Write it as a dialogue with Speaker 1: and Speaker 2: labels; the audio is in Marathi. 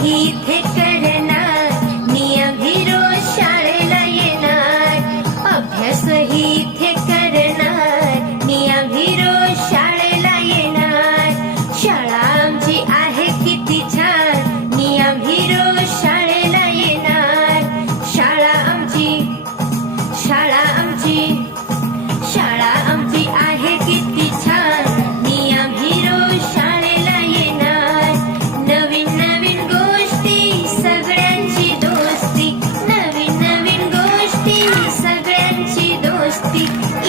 Speaker 1: काही ते करणार मी अभिरोज शाळेला येणार. अभ्यासही मस्ती इथे